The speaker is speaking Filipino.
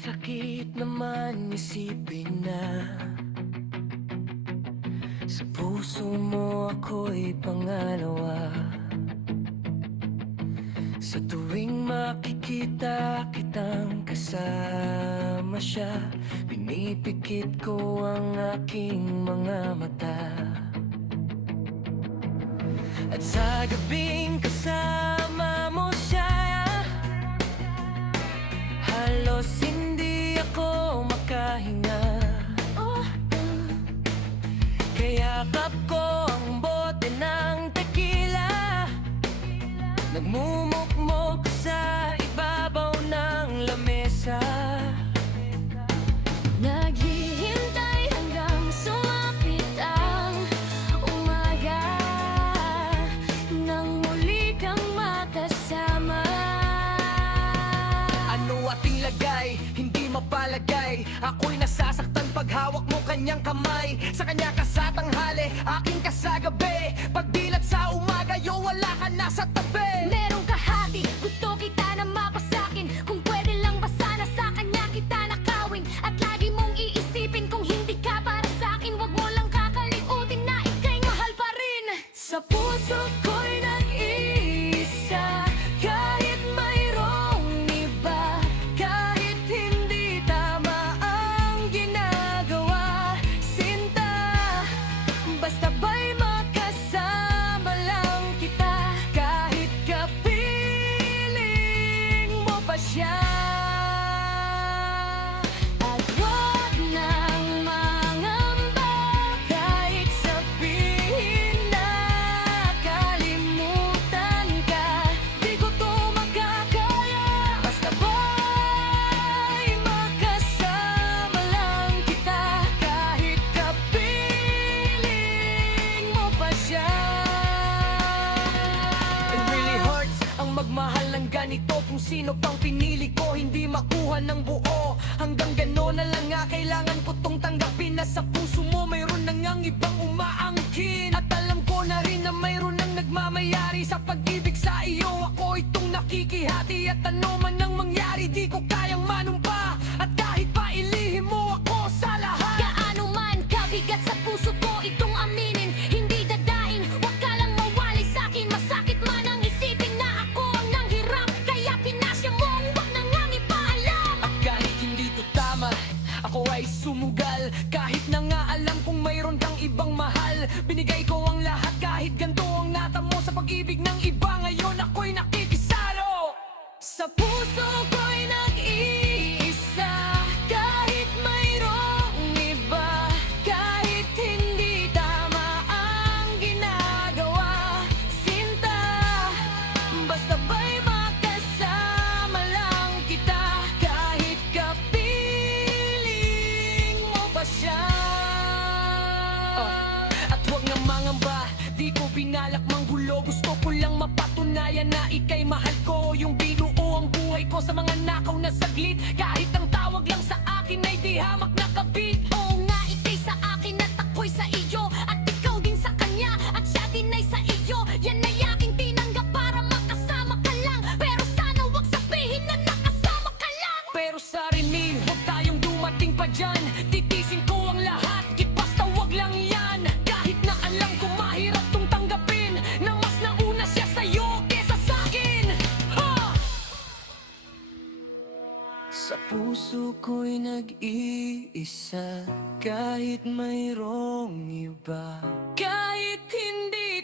Sakit naman isipin na sa puso mo ako'y pangalawa. Sa tuwing makikita kitang kasama siya, pinipikit ko ang aking mga mata. At sa gabing kasama mo siya, halos hindi ako makahinga. Kayakap ko ang bote ng tequila, nagmumukmok sa ibabaw ng lamesa. Naghihintay hanggang sumapit ang umaga, nang muli kang makasama. Ano ating lagay, hindi mapalagay. Ako'y nasasaktan pag hawak mo kanyang kamay. Sa kanya ka sa tanghali, aking ka sa gabi. Pagdilat sa umaga, wala ka na sa tabi. Merong kahati, gusto kita na mapasakin. Kung pwede lang ba sana sa kanya kita nakawin. At lagi mong iisipin kung hindi ka para sa'kin. Wag mo lang kakalimutin na ika'y mahal pa rin. Sa puso ko'y nag-iisa, kahit mayroong iba, kahit hindi tama ang ginagawa. Sinta, basta ba'y makasama lang kita, kahit kapiling mo pa siya. At wag nang mangamba, kahit sabihin na kalimutan ka. Di ko to magkakaya, Basta ba'y makasama lang kita, kahit kapiling mo pa siya. It really hurts ang magmahal ng ganito. Kung sino pang pinili ko, hindi makuha ng buo. Hanggang gano'n na lang nga, kailangan ko tong tanggapin na sa puso mo mayroon na ngang ibang umaangkin. At alam ko na rin na mayroon nang nagmamayari sa pag-ibig sa iyo. Ako itong nakikihati, at ano man ang mangyari, di ko kayang manumpa. At kahit pa ilihim mo ako sa lahat, gaano man kabigat sa puso ko itong aminin, hindi dadain. Wag ka lang mawalay sa'kin, masakit man ang isipin na ako ang nanghirap. Kaya pinasya mo ang wag na ngang ipaalam. at kahit hindi to tama, ako ay sumugal. Kahit na nga alam kong mayroon kang ibang mahal, binigay ko ang lahat kahit ganito ang natamo. Sa pag-ibig ng iba ngayon ako'y nakikisalo. Sa puso ko'y nag-iisa, kahit mayroong iba, kahit hindi tama ang ginagawa. Sinta, basta ba'y makasama lang kita, kahit kapiling mo pa siya. At huwag na mangamba, di ko binalak manggulo. Gusto ko lang mapatunayan na ika'y mahal ko. Yung binuo ang buhay ko sa mga nakaw na saglit, kahit ang tawag lang sa akin ay di hamak na kabit. Oo nga, ika'y sa akin at ako'y sa iyo, at ikaw din sa kanya at siya din ay sa iyo. Yan ay aking tinanggap para makasama ka lang, pero sana wag sabihin na nakasama ka lang. Pero sa rinig, huwag tayong dumating pa dyan. Titisin ko ang lahat, basta wag lang yan. Kahit na alam ko mahirap tong tanggapin, na mas nauna siya sa'yo kesa sa'kin. Ha! Sa puso ko'y nag-iisa, kahit mayroong iba, kahit hindi